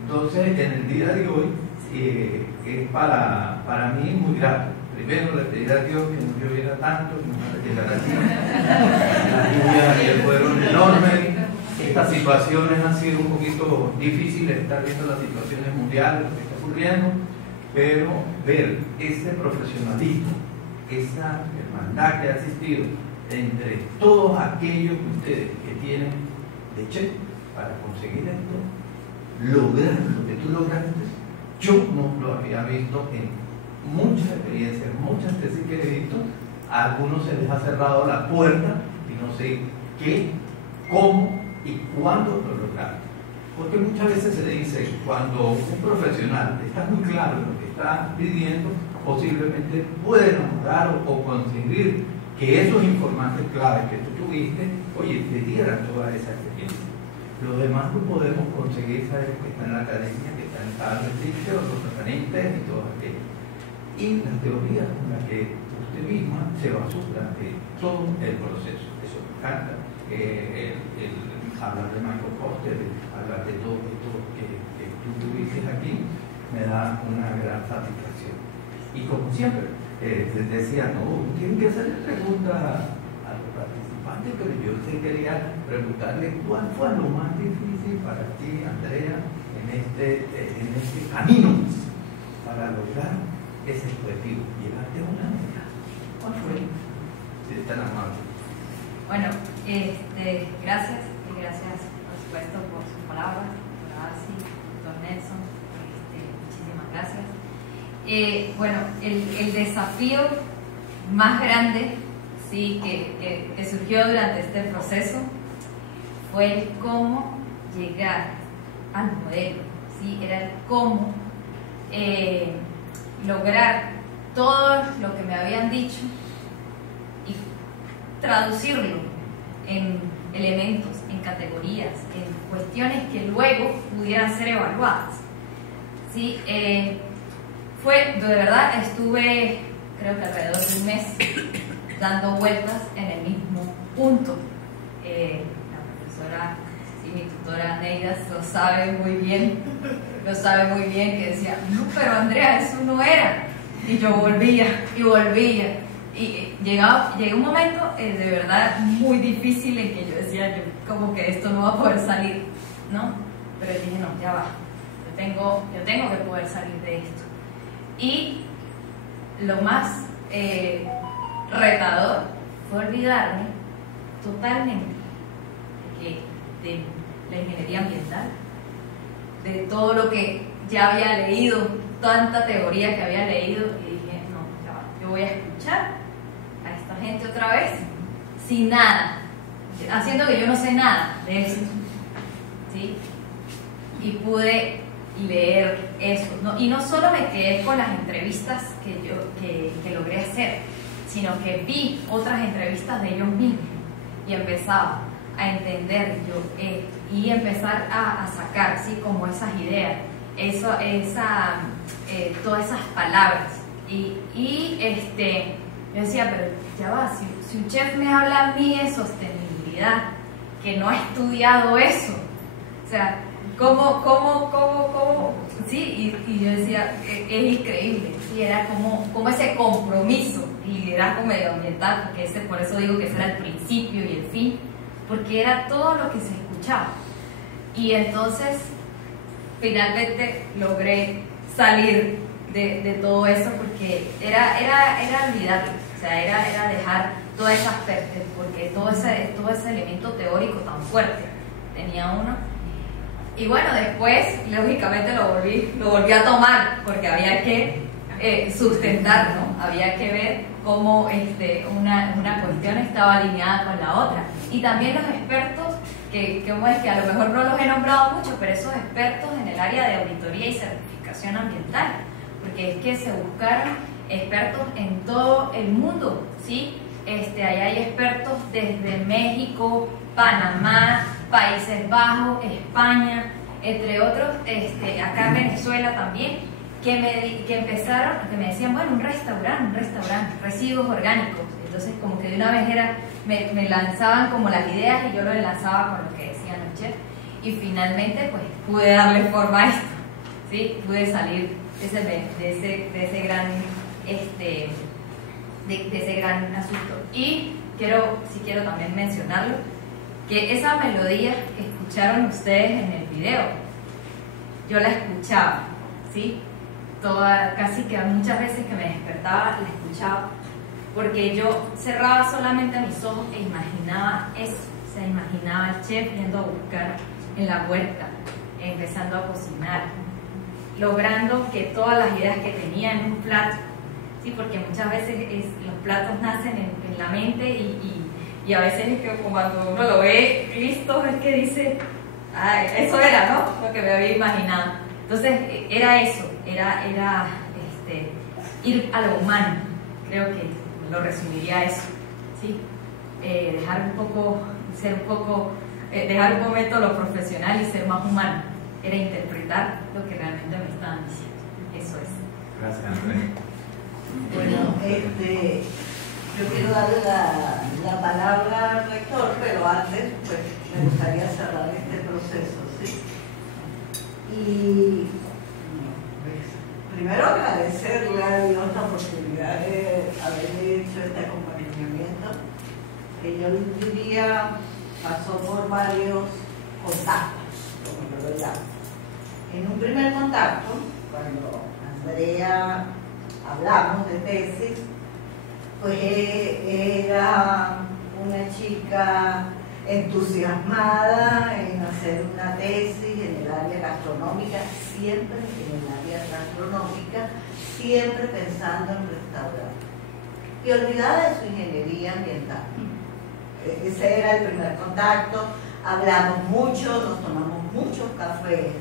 Entonces, en el día de hoy, es para mí muy grato. Primero le pedir a Dios que no lloviera tanto, que no me retirara así. Las lluvias fueron enormes. Estas situaciones han sido un poquito difíciles, estar viendo las situaciones mundiales, lo que está ocurriendo, pero ver ese profesionalismo, esa hermandad que ha existido entre todos aquellos de ustedes que tienen de Che para conseguir esto, lograr lo que tú lograste. Yo no lo había visto en muchas experiencias, muchas tesis que he visto. A algunos se les ha cerrado la puerta y no sé qué, cómo y cuándo lo lograron. Porque muchas veces se dice, cuando un profesional está muy claro en lo que está pidiendo, posiblemente puede lograr o conseguir que esos informantes claves que tú tuviste, oye, te dieran toda esa experiencia. Lo demás lo podemos conseguir, sabes, que está en la academia, que está en tal sitio, los referentes y todo aquello. Y la teoría con la que usted misma se basó durante todo el proceso. Eso me encanta. Hablar de Michael Koster, hablar de todo esto que tú tuviste aquí, me da una gran satisfacción. Y como siempre, les decía, no, tienen que hacerle preguntas a los participantes, pero yo te quería preguntarle cuál fue lo más difícil para ti, Andrea, en este camino para lograr ese objetivo, llevarte a una meta. ¿Cuál fue? Si es tan amable. Bueno, gracias, y gracias por supuesto por sus palabras, doctor Darcy, doctor Nelson, muchísimas gracias. Bueno, el desafío más grande, sí, que surgió durante este proceso fue el cómo llegar al modelo, ¿sí? Era el cómo lograr todo lo que me habían dicho y traducirlo en elementos, en categorías, en cuestiones que luego pudieran ser evaluadas. ¿Sí? De verdad, estuve creo que alrededor de un mes dando vueltas en el mismo punto. La profesora y mi tutora Neidas lo sabe muy bien, que decía, no, pero Andrea, eso no era. Y yo volvía y volvía. Y llegué un momento de verdad muy difícil en que yo decía, yo como que esto no va a poder salir, ¿no? Pero dije, no, ya va, yo tengo que poder salir de esto. Y lo más retador fue olvidarme totalmente de la ingeniería ambiental, de todo lo que ya había leído, tanta teoría que había leído, y dije, no, ya va, yo voy a escuchar a esta gente otra vez, sin nada, haciendo que yo no sé nada de esto, ¿sí? Y pude leer eso, ¿no? Y no solo me quedé con las entrevistas que logré hacer, sino que vi otras entrevistas de ellos mismos y empezaba a entender y empezar a sacar, ¿sí? Como esas ideas, todas esas palabras y yo decía, pero ya va, si un chef me habla a mí de sostenibilidad, que no ha estudiado eso, o sea, ¿cómo? Sí, y yo decía, es increíble, sí, era como ese compromiso, liderazgo medioambiental, porque por eso digo que ese era el principio y el fin, porque era todo lo que se escuchaba. Y entonces, finalmente logré salir de todo eso, porque era olvidarlo, o sea, era dejar todas esas partes, porque todo ese elemento teórico tan fuerte tenía uno. Y bueno, después, lógicamente, lo volví a tomar, porque había que sustentar, ¿no? Había que ver cómo una cuestión estaba alineada con la otra. Y también los expertos, que a lo mejor no los he nombrado mucho, pero esos expertos en el área de auditoría y certificación ambiental, porque es que se buscaron expertos en todo el mundo, ¿sí? Allá hay expertos desde México, Panamá, Países Bajos, España, entre otros, acá en Venezuela también, que me decían, bueno, un restaurante, residuos orgánicos. Entonces, como que de una vez me lanzaban como las ideas y yo lo enlazaba con lo que decían los chefs. Y finalmente, pues, pude darle forma a esto, ¿sí? Pude salir de ese gran asunto. Y si quiero también mencionarlo, que esa melodía que escucharon ustedes en el video, yo la escuchaba, ¿sí? Casi que muchas veces que me despertaba, la escuchaba, porque yo cerraba solamente mis ojos e imaginaba eso, o sea, imaginaba al chef yendo a buscar en la huerta, empezando a cocinar, logrando que todas las ideas que tenía en un plato, ¿sí? Porque muchas veces los platos nacen en la mente y a veces es que cuando uno lo ve listo es que dice, ay, eso era, ¿no? Lo que me había imaginado. Entonces era eso, era ir a lo humano, creo que lo resumiría a eso, ¿sí? Dejar un momento lo profesional y ser más humano, era interpretar lo que realmente me estaban diciendo, eso es. Gracias, Andrea. Bueno, yo quiero darle la palabra al rector, pero antes pues, me gustaría cerrar este proceso, ¿sí? Y pues, primero agradecerle a Dios la oportunidad de haberle hecho este acompañamiento, que yo diría pasó por varios contactos, como yo lo llamo. En un primer contacto, cuando Andrea hablamos de tesis, pues era una chica entusiasmada en hacer una tesis en el área gastronómica, siempre en el área gastronómica, siempre pensando en restaurantes y olvidada de su ingeniería ambiental. Ese era el primer contacto, hablamos mucho, nos tomamos muchos cafés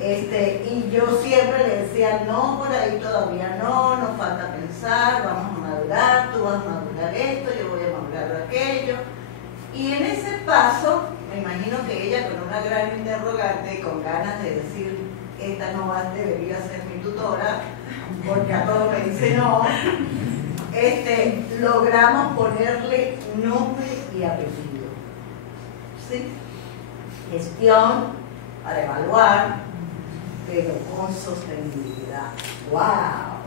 Y yo siempre le decía, no, por ahí todavía no, nos falta pensar, vamos a madurar, tú vas a madurar esto, yo voy a madurar aquello. Y en ese paso, me imagino que ella con una gran interrogante, con ganas de decir, esta no debería ser mi tutora, porque a todo me dice no, logramos ponerle nombre y apellido. ¿Sí? Gestión para evaluar, pero con sostenibilidad. ¡Wow!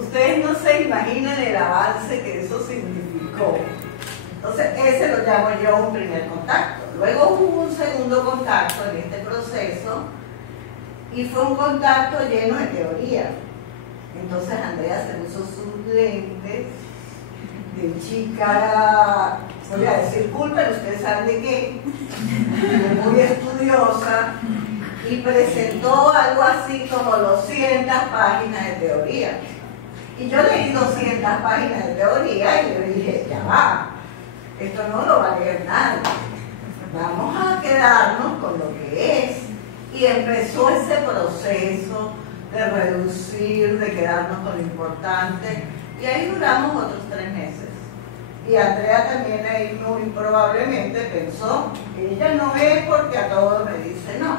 Ustedes no se imaginan el avance que eso significó. Entonces, ese lo llamo yo un primer contacto. Luego hubo un segundo contacto en este proceso y fue un contacto lleno de teoría. Entonces Andrea se puso sus lentes de chica, voy a decir cool, pero ustedes saben de qué, muy estudiosa, y presentó algo así como 200 páginas de teoría. Y yo leí 200 páginas de teoría y yo dije, ya va, esto no lo va a leer nadie, vamos a quedarnos con lo que es. Y empezó ese proceso de reducir, de quedarnos con lo importante, y ahí duramos otros 3 meses. Y Andrea también ahí muy probablemente pensó, ella no es porque a todos me dice no.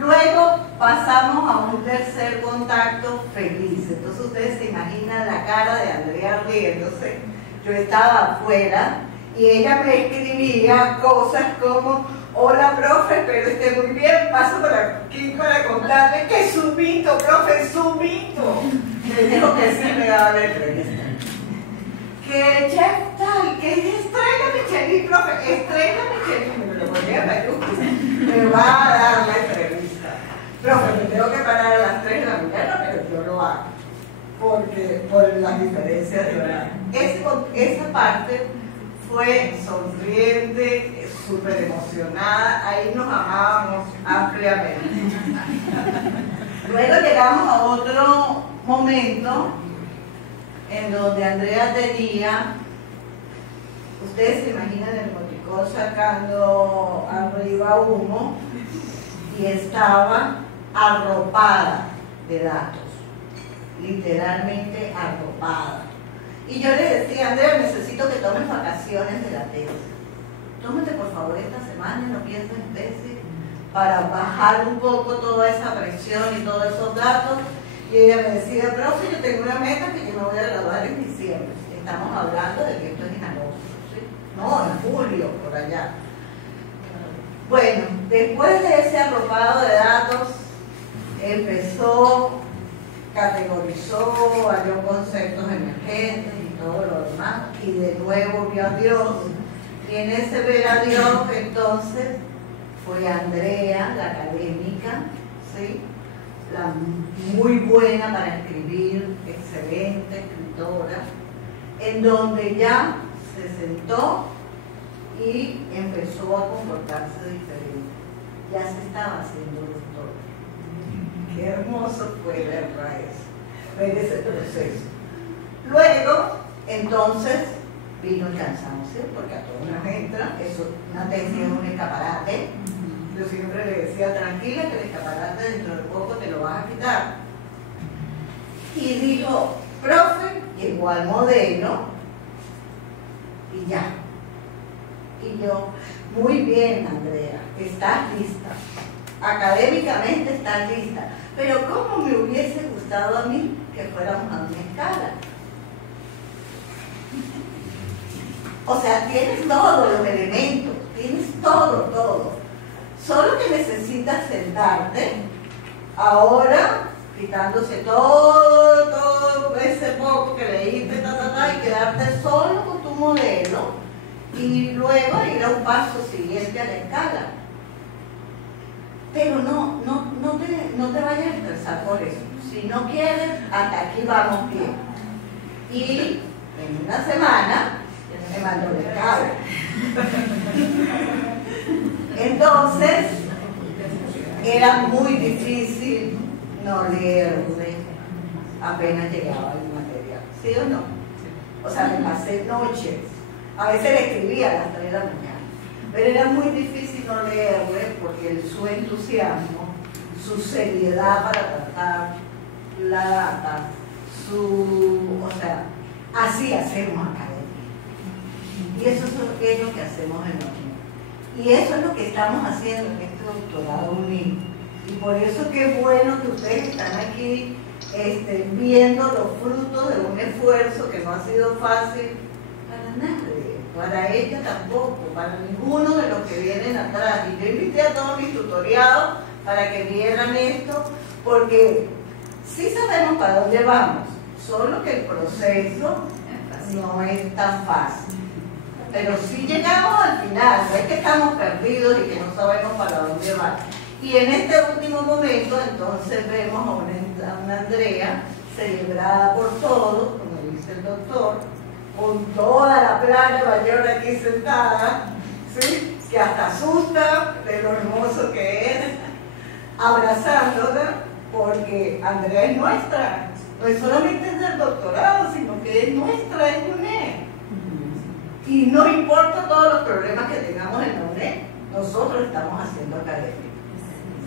Luego pasamos a un tercer contacto feliz. Entonces ustedes se imaginan la cara de Andrea riéndose. Yo estaba afuera y ella me escribía cosas como: hola, profe, pero esté muy bien, paso por aquí para contarle que sumito, profe, sumito. Me dijo que sí me daba la entrevista. Que chef tal, que estrella Michelin, profe, estrella Michelin, me lo ponía a Perú, me va a dar la entrevista. Profe, me tengo que parar a las 3 de la mañana, pero yo lo hago, porque por las diferencias de horario. Esa parte fue sonriente, súper emocionada, ahí nos amábamos ampliamente. Luego llegamos a otro momento en donde Andrea tenía, ustedes se imaginan el emoticón sacando arriba humo, y estaba arropada de datos, literalmente arropada. Y yo le decía, Andrea, necesito que tomes vacaciones de la tesis. Tómate por favor esta semana y no pienses en tesis, para bajar un poco toda esa presión y todos esos datos. Y ella me decía, profe, yo tengo una meta que yo me voy a graduar en diciembre. Estamos hablando de que esto es en agosto, ¿sí? No, en julio, por allá. Bueno, después de ese arropado de datos, empezó, categorizó, halló conceptos emergentes y todo lo demás, y de nuevo vio a Dios. Y en ese ver a Dios, entonces, fue Andrea, la académica, ¿sí? La muy buena para escribir, excelente escritora, en donde ya se sentó y empezó a comportarse diferente. Ya se estaba haciendo doctor. Qué hermoso fue ver ese proceso. Luego, entonces, vino el cansancio, porque a todos nos entra, eso, una tesis es un escaparate. Yo siempre le decía, tranquila, que el escaparate dentro de poco te lo vas a quitar. Y dijo, profe, llegó al modelo y ya. Y yo, muy bien, Andrea, estás lista. Académicamente estás lista. Pero ¿cómo me hubiese gustado a mí que fuéramos a una escala? O sea, tienes todos los elementos, tienes todo. Solo que necesitas sentarte, ahora, quitándose todo ese poco que leíste, y quedarte solo con tu modelo, y luego ir a un paso siguiente a la escala. Pero no te vayas a estresar por eso. Si no quieres, hasta aquí vamos bien. Y en una semana me mandó el escala. Entonces, era muy difícil no leerle apenas llegaba el material, ¿sí o no? O sea, me pasé noches, a veces le escribía a las 3 de la mañana, pero era muy difícil no leerle porque su entusiasmo su seriedad para tratar la data, o sea, así hacemos academia. Y eso es lo que hacemos en la UNED. Y eso es lo que estamos haciendo en este doctorado unido. Y por eso qué bueno que ustedes están aquí viendo los frutos de un esfuerzo que no ha sido fácil para nadie, para ella tampoco, para ninguno de los que vienen atrás. Y yo invité a todos mis tutoriados para que vieran esto, porque sí sabemos para dónde vamos, solo que el proceso no es tan fácil. Pero sí llegamos al final, no es que estamos perdidos y que no sabemos para dónde va. Y en este último momento, entonces vemos a una Andrea celebrada por todos, como dice el doctor, con toda la playa mayor aquí sentada, ¿sí? Que hasta asusta de lo hermoso que es, abrazándola, porque Andrea es nuestra, no es solamente del doctorado, sino que es nuestra, es UNED. Y no importa todos los problemas que tengamos en la UNED, nosotros estamos haciendo academia.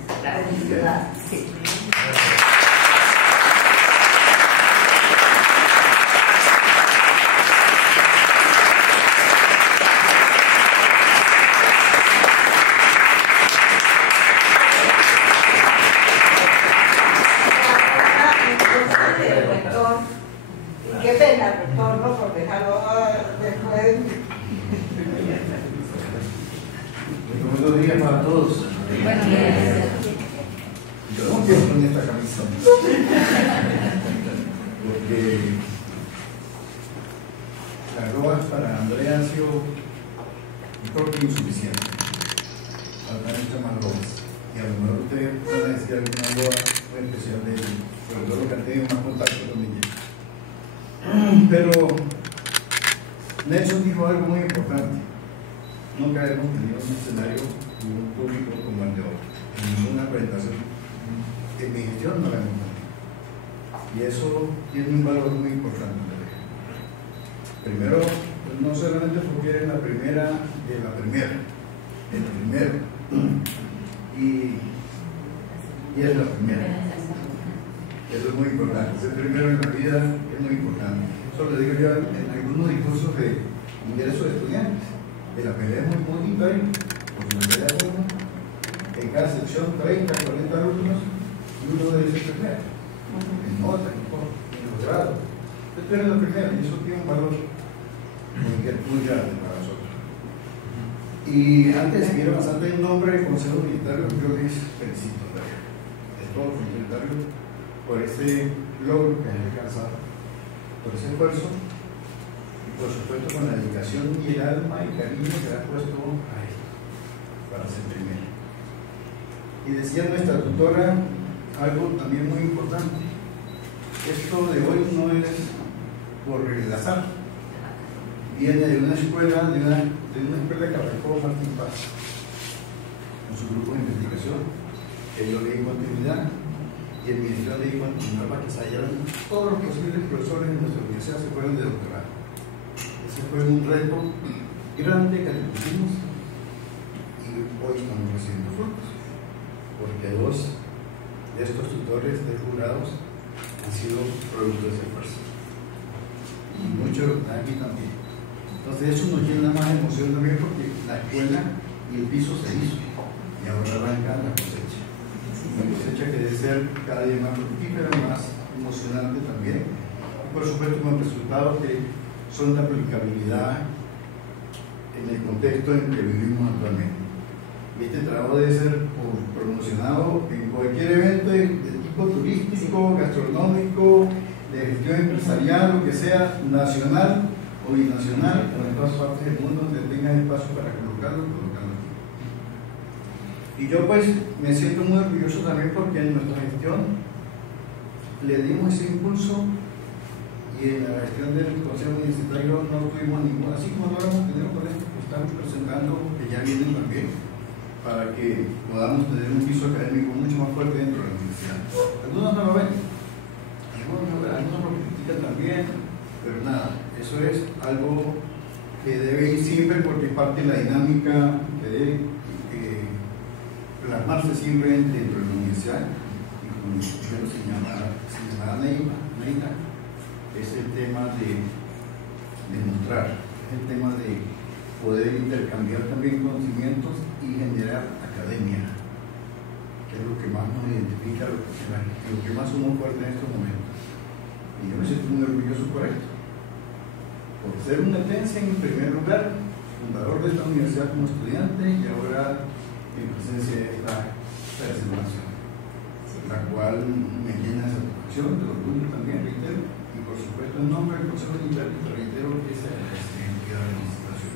Felicidades. Sí. Qué pena, rector, no por dejarlo después. Buenos días para todos. Buenos días. Yo no quiero poner esta camisa porque las robas para Andrea han sido, yo creo que insuficientes. Faltan muchas más robas. Y a lo mejor ustedes pueden decir alguna roba muy especial de ella, sobre todo que han tenido más contacto con ella. Pero Nelson dijo algo muy importante. Nunca hemos tenido un escenario y un público como el de hoy. En ninguna presentación. En mi gestión no la hemos tenido. Y eso tiene un valor muy importante. Primero, no solamente porque eres la primera de la primera, el primero. Y es la primera. Eso es muy importante. Ser primero en la vida es muy importante. Eso lo digo yo en algunos discursos de ingreso de estudiantes. Que la pelea es muy bonita, porque la pelea es una. En cada sección 30, 40 alumnos y uno de ellos es primero. En notas, en los grados. Esto es la primera y eso tiene un valor muy grande para nosotros. Y antes de seguir avanzando, hay un nombre del Consejo Universitario que yo les felicito de todos los universitarios por ese logro que han alcanzado, por ese esfuerzo y por supuesto con la dedicación y el alma y cariño que ha puesto a esto para ser primero. Y decía nuestra tutora algo también muy importante: esto de hoy no es por el azar, viene de una escuela, de una escuela que arrancó Martín Paz con su grupo de investigación, que yo leí continuidad. Y el Ministerio de continuar para que se hallaran todos los posibles profesores de nuestra universidad se fueron de doctorado. Ese fue un reto grande que le pusimos y hoy estamos recibiendo frutos, porque dos de estos tutores de jurados han sido producto de ese esfuerzo y muchos aquí también. Entonces eso nos llena más emoción también, porque la escuela y el piso se hizo y ahora arranca la cosecha. Una cosecha que debe ser cada día más fructífera, más emocionante también, y por supuesto con resultados que son de aplicabilidad en el contexto en que vivimos actualmente. Y este trabajo debe ser promocionado en cualquier evento de tipo turístico, gastronómico, de gestión empresarial, lo que sea, nacional o binacional, o en todas partes del mundo donde tengan espacio para colocarlo. Y yo pues me siento muy orgulloso también porque en nuestra gestión le dimos ese impulso, y en la gestión del Consejo Universitario no tuvimos ningún, así como no lo hemos tenido con esto que estamos presentando, que ya vienen también, para que podamos tener un piso académico mucho más fuerte dentro de la universidad. Algunos no lo ven, algunos lo critican también, pero nada, eso es algo que debe ir siempre porque es parte de la dinámica que debe plasmarse siempre dentro de la universidad. inicial, y como primero señalaba Neila, es el tema de demostrar, es el tema de poder intercambiar también conocimientos y generar academia, que es lo que más nos identifica, lo que más somos fuertes en estos momentos. Y yo me siento muy orgulloso por esto, por ser una etencia en primer lugar, fundador de esta universidad como estudiante y ahora en presencia de esta celebración, la cual me llena de satisfacción, de orgullo también, reitero, y por supuesto en nombre del Consejo de Internet reitero esa identidad de la institución.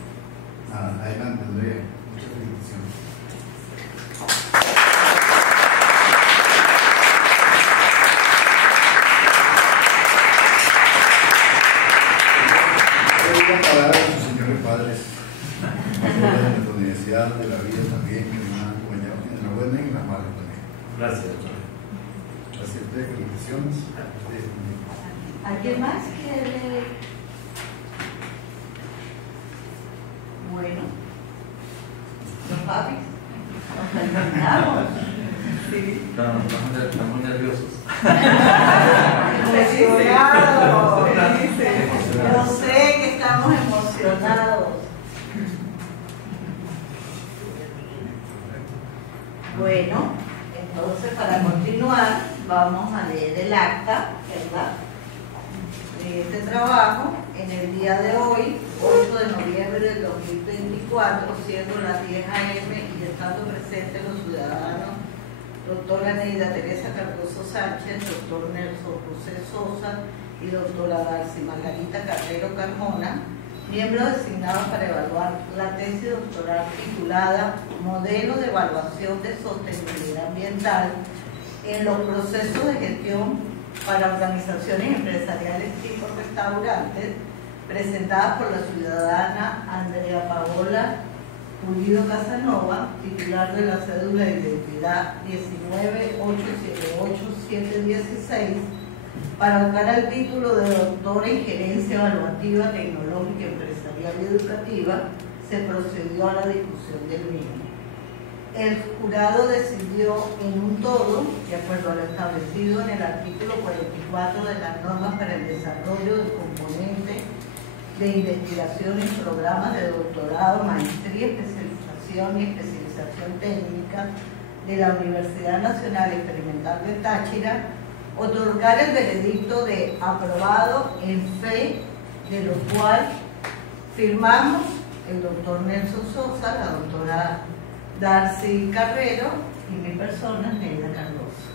Adelante, Andrea, muchas felicitaciones. Palabras de sus señores padres, de la universidad, de la vida también, que me han acompañado en la buena y en la mala también. Gracias, doctor. Gracias a ustedes, felicitaciones. ¿Alguien más quiere? Bueno, los papis, nos terminamos. Sí. Estamos nerviosos. Emocionados. Yo sé que estamos emocionados. Bueno, entonces para continuar vamos a leer el acta, ¿verdad?, de este trabajo en el día de hoy, 8 de noviembre del 2024, siendo las 10 a.m. y estando presentes los ciudadanos doctora Neida Teresa Cardoso Sánchez, doctor Nelson José Sosa y doctora Darcy Margarita Carrero Carmona, miembros designados para evaluar la tesis doctoral titulada Modelo de evaluación de sostenibilidad ambiental en los procesos de gestión para organizaciones empresariales tipo restaurantes, presentada por la ciudadana Andrea Paola Pulido Casanova, titular de la cédula de identidad 19878-716, para buscar el título de doctora en gerencia evaluativa, tecnológica, empresarial y educativa. Se procedió a la discusión del mismo. El jurado decidió en un todo, de acuerdo a lo establecido en el artículo 44 de las normas para el desarrollo del componente de investigación en programas de doctorado, maestría, especialización y especialización técnica de la Universidad Nacional Experimental de Táchira, otorgar el veredicto de aprobado en fe, de lo cual firmamos el doctor Nelson Sosa, la doctora Darcy Carrero y mi persona, Neida Cardoso.